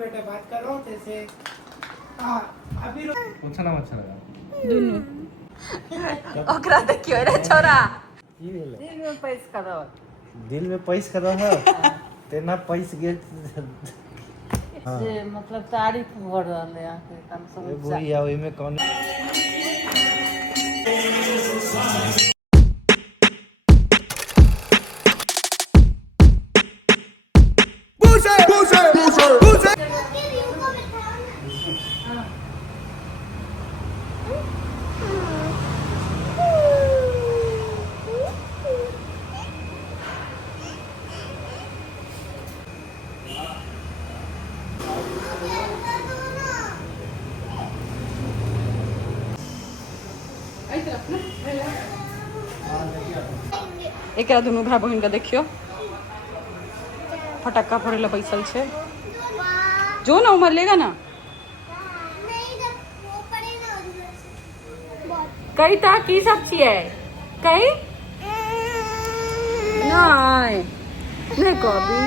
बेटा बात कर रहा हूँ जैसे अभी कौन सा नाम अच्छा लगा? दुनू ओकरा देखियो रे छोरा की भेलै? दिल में पैस करो दिल में पैस कर रहा तेना पैस गेल से मतलब तारीफ हो रहा है यहाँ के कम से कम वही आ ओहिमे कौन एकरा दुनू भाई बहन के देखियो फटक्का फोड़े ला बैसल छे जो ना उमर लेगा ना कई ता की सब छिए कई नहीं नहीं कभी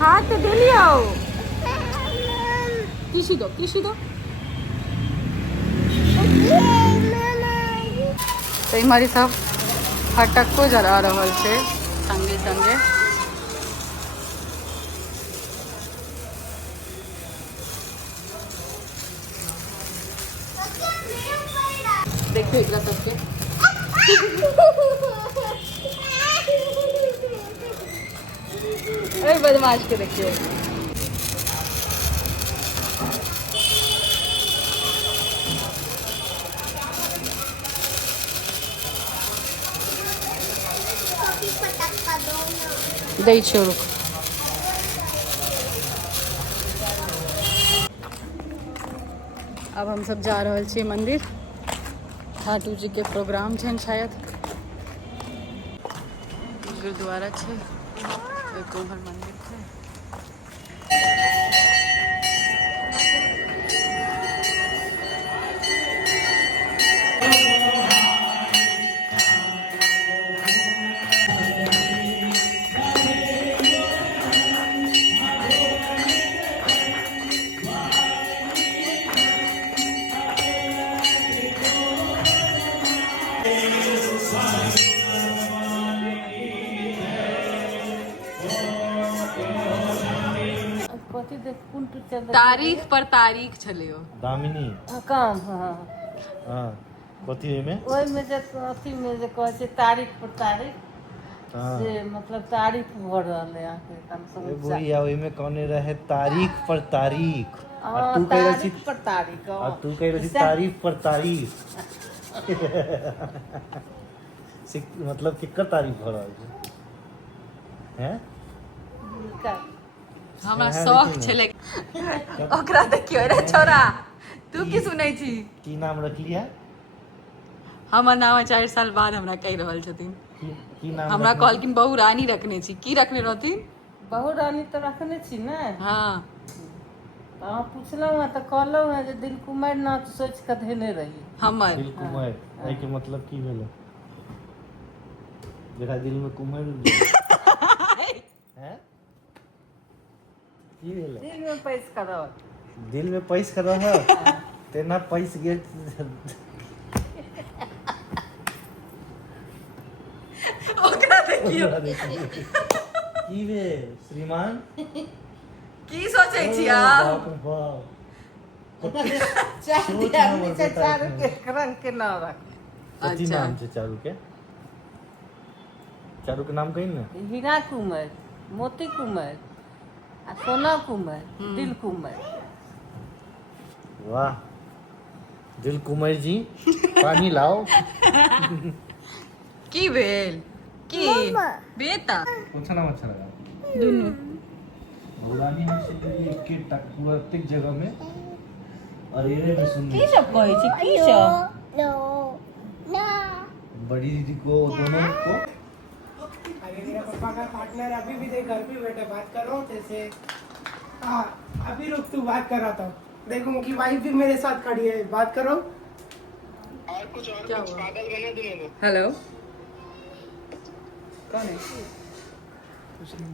हाथ दे लियो किसी दो तो हमारी सब फटक्को जला रहल छे संगे संगे देखियो एकरा सबके अरे बदमाश के देखिए दै छियो रुक अब हम सब जा रहल छी मंदिर खाटू जी के प्रोग्राम छन शायद गुरुद्वारा छे कोहर मंदिर छे कथी देख कौन पिक्चर तारीख पर तारीख चले हो दामिनी काम हाँ हाँ कथी में ओहि में जे अथी में जे कहै छै तारीख पर तारीख हाँ से मतलब तारीफ हो रहा है यहाँ के कम से कम वही आ ओहिमे कौने रहे तारीख पर तारीख आ तू कह रही तारीख पर तारीख आ तू कह रही तारीफ पर तारीफ मतलब केकर तारीफ हो रहल छै हैं हमरा शौक छले ओकरा देखियो रे छोरा तू की सुनै छी की नाम रखलिए हमर नाम 4 साल बाद हमरा कहि रहल छथिन की नाम हमरा कहलखिन बहु रानी रखने छी की रखने रहथिन बहु रानी तो रखने छी ने हाँ अहाँ पुछलहुँ हैं तो कहलहुँ हैं जे दिल कुमार नाथ सोच के धेने रही हमर दिल कुमार एहि के मतलब की भेलै जेकरा दिल में कुमार हैं की भेलै दिल में पैस करो दिल में पैस कर रहा तेना पैस गेल ओकरा देखियो की बे श्रीमान की सोचै छी आप बाप रे बाप आदमी से चारू के रंग के नाम रख कथी अच्छा। नाम छै चारू के नाम कही ना हीरा कुमार मोती कुमार आ सोना कुमार दिल कुमार वाह दिल कुमार जी पानी लाओ की भेल की बेटा कौन सा नाम अच्छा लगा दुनू भौरानी में से एक के प्रत्येक जगह में और एरे में सुन की सब कहै छी की सब बड़ी दीदी को दोनों को अरे मेरा पापा का पार्टनर अभी भी देख घर पे बैठे बात कर रहा हूँ जैसे अभी रुक तू बात कर रहा था देखो उनकी वाइफ भी मेरे साथ खड़ी है बात करो और कुछ क्या हुआ? पागल बना दूंगा मैं। हेलो कौन है कुछ नहीं